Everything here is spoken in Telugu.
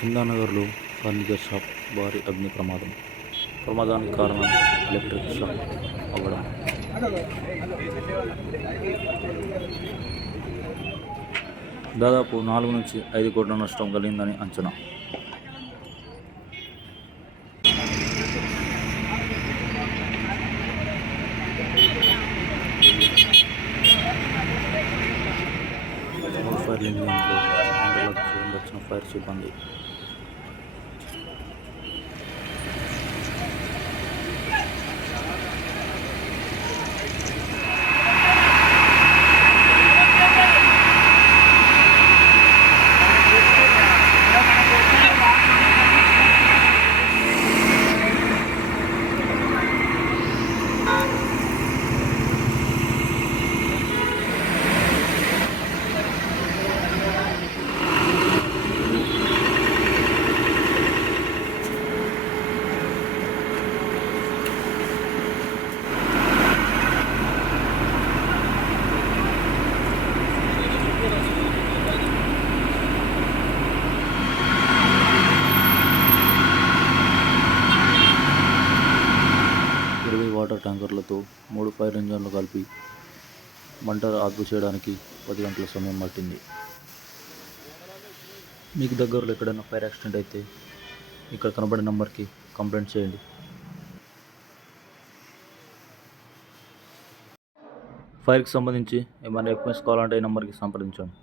చందానగర్లో ఫర్నిచర్ షాప్ భారీ అగ్ని ప్రమాదానికి కారణం ఎలక్ట్రిక్ షాక్ అవ్వడం. దాదాపు 4 నుంచి 5 కోట్ల నష్టం కలిగిందని అంచనా. ఫైర్ ఇంజిన్లో ఆందోళనకు వచ్చిన ఫైర్ సిబ్బంది. వాటర్ ట్యాంకర్లతో 3 ఫైర్ ఇంజన్లు కలిపి మంట అదుపు చేయడానికి 10 గంటల సమయం పట్టింది. మీకు దగ్గరలో ఎక్కడైనా ఫైర్ యాక్సిడెంట్ అయితే ఇక్కడ కనబడే నంబర్కి కంప్లైంట్ చేయండి. ఫైర్కి సంబంధించి ఏమైనా ఎక్విప్మెంట్స్ కావాలంటే ఈ నెంబర్కి సంప్రదించండి.